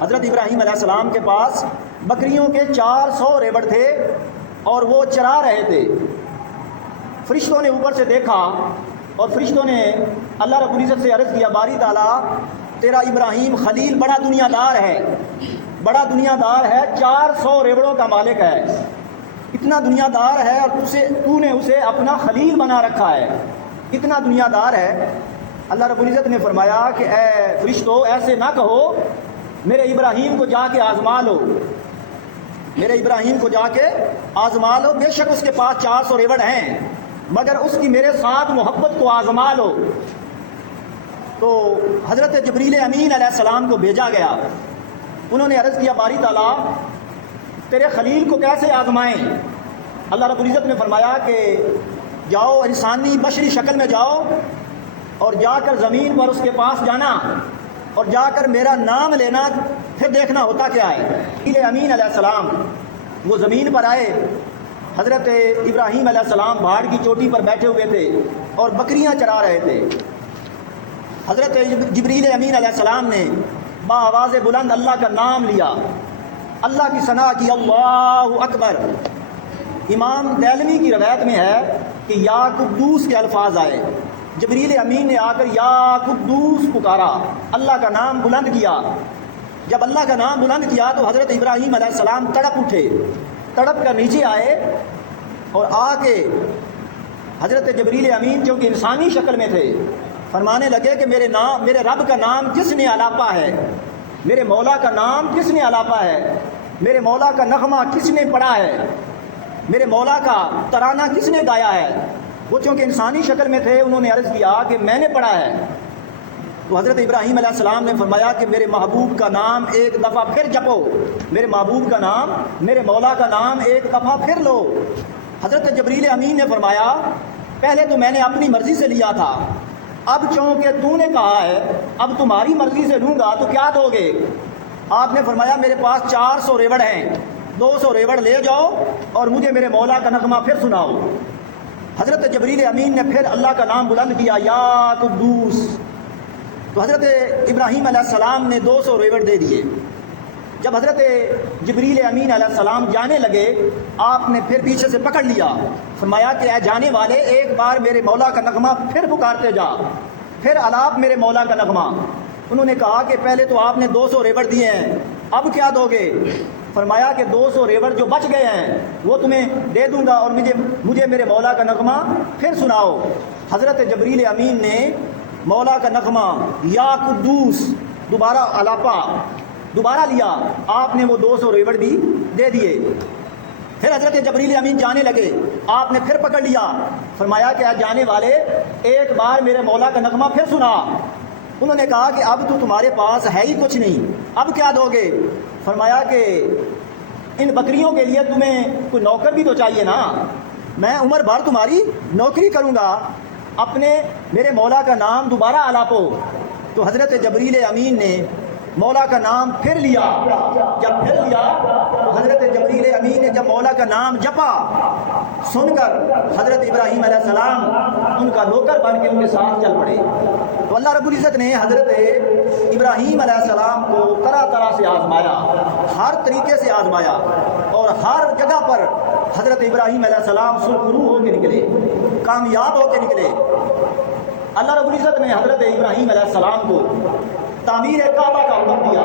حضرت ابراہیم علیہ السلام کے پاس بکریوں کے 400 ریوڑ تھے اور وہ چرا رہے تھے۔ فرشتوں نے اوپر سے دیکھا اور فرشتوں نے اللہ رب العزت سے عرض کیا، باری تعالیٰ تیرا ابراہیم خلیل بڑا دنیا دار ہے، بڑا دنیا دار ہے، 400 ریوڑوں کا مالک ہے، اتنا دنیا دار ہے اور تو نے اسے اپنا خلیل بنا رکھا ہے، اتنا دنیا دار ہے۔ اللہ رب العزت نے فرمایا کہ اے فرشتو ایسے نہ کہو، میرے ابراہیم کو جا کے آزما لو، میرے ابراہیم کو جا کے آزما لو، بے شک اس کے پاس 400 ریوڑ ہیں، مگر اس کی میرے ساتھ محبت کو آزما لو۔ تو حضرت جبریل امین علیہ السلام کو بھیجا گیا، انہوں نے عرض کیا، باری تعالیٰ تیرے خلیل کو کیسے آزمائیں؟ اللہ رب العزت نے فرمایا کہ جاؤ، انسانی بشری شکل میں جاؤ اور جا کر زمین پر اس کے پاس جانا اور جا کر میرا نام لینا، پھر دیکھنا ہوتا کیا ہے۔ جبریل امین علیہ السلام وہ زمین پر آئے، حضرت ابراہیم علیہ السلام پہاڑ کی چوٹی پر بیٹھے ہوئے تھے اور بکریاں چرا رہے تھے۔ حضرت جبریل امین علیہ السلام نے بآواز بلند اللہ کا نام لیا، اللہ کی ثنا کی، اللہ اکبر۔ امام دہلوی کی روایت میں ہے کہ یا قدوس کے الفاظ آئے، جبریل امین نے آ کر یا قدوس پکارا، اللہ کا نام بلند کیا۔ جب اللہ کا نام بلند کیا تو حضرت ابراہیم علیہ السلام تڑپ اٹھے، تڑپ کر نیچے آئے اور آ کے حضرت جبریل امین جو کہ انسانی شکل میں تھے فرمانے لگے کہ میرے رب کا نام کس نے الاپا ہے، میرے مولا کا نام کس نے الاپا ہے، میرے مولا کا نغمہ کس نے پڑھا ہے، میرے مولا کا ترانہ کس نے گایا ہے۔ وہ چونکہ انسانی شکل میں تھے، انہوں نے عرض کیا کہ میں نے پڑھا ہے۔ تو حضرت ابراہیم علیہ السلام نے فرمایا کہ میرے محبوب کا نام ایک دفعہ پھر جپو، میرے محبوب کا نام، میرے مولا کا نام ایک دفعہ پھر لو۔ حضرت جبریل امین نے فرمایا، پہلے تو میں نے اپنی مرضی سے لیا تھا، اب چونکہ تو نے کہا ہے اب تمہاری مرضی سے لوں گا تو کیا دو گے؟ آپ نے فرمایا میرے پاس 400 ریوڑ ہیں، 200 ریوڑ لے جاؤ اور مجھے میرے مولا کا نغمہ پھر سناؤ۔ حضرت جبریل امین نے پھر اللہ کا نام بلند کیا، یا قدوس۔ تو حضرت ابراہیم علیہ السلام نے 200 ریوڑ دے دیے۔ جب حضرت جبریل امین علیہ السلام جانے لگے، آپ نے پھر پیچھے سے پکڑ لیا، فرمایا کہ اے جانے والے ایک بار میرے مولا کا نغمہ پھر پکارتے جا، پھر الاپ میرے مولا کا نغمہ۔ انہوں نے کہا کہ پہلے تو آپ نے 200 ریوڑ دیے ہیں، اب کیا دو گے؟ فرمایا کہ 200 ریوڑ جو بچ گئے ہیں وہ تمہیں دے دوں گا اور مجھے میرے مولا کا نغمہ پھر سناؤ۔ حضرت جبریل امین نے مولا کا نغمہ یا قدوس دوبارہ الاپا دوبارہ لیا، آپ نے وہ 200 ریوڑ بھی دے دیے۔ پھر حضرت جبریل امین جانے لگے، آپ نے پھر پکڑ لیا، فرمایا کہ جانے والے ایک بار میرے مولا کا نغمہ پھر سنا۔ انہوں نے کہا کہ اب تو تمہارے پاس ہے ہی کچھ نہیں، اب کیا دو گے؟ فرمایا کہ ان بکریوں کے لیے تمہیں کوئی نوکر بھی تو چاہیے نا، میں عمر بھر تمہاری نوکری کروں گا، اپنے میرے مولا کا نام دوبارہ الاپو۔ تو حضرت جبریل امین نے مولا کا نام پھر لیا، جب پھر لیا تو حضرت جبریل امین نے جب مولا کا نام جپا، سن کر حضرت ابراہیم علیہ السلام ان کا نوکر بن کے ان کے ساتھ چل پڑے۔ تو اللہ رب العزت نے حضرت ابراہیم علیہ السلام کو طرح طرح سے آزمایا، ہر طریقے سے آزمایا، اور ہر جگہ پر حضرت ابراہیم علیہ السلام سرخرو ہو کے نکلے، کامیاب ہو کے نکلے۔ اللہ رب العزت نے حضرت ابراہیم علیہ السلام کو تعمیر کعبہ کا حکم دیا۔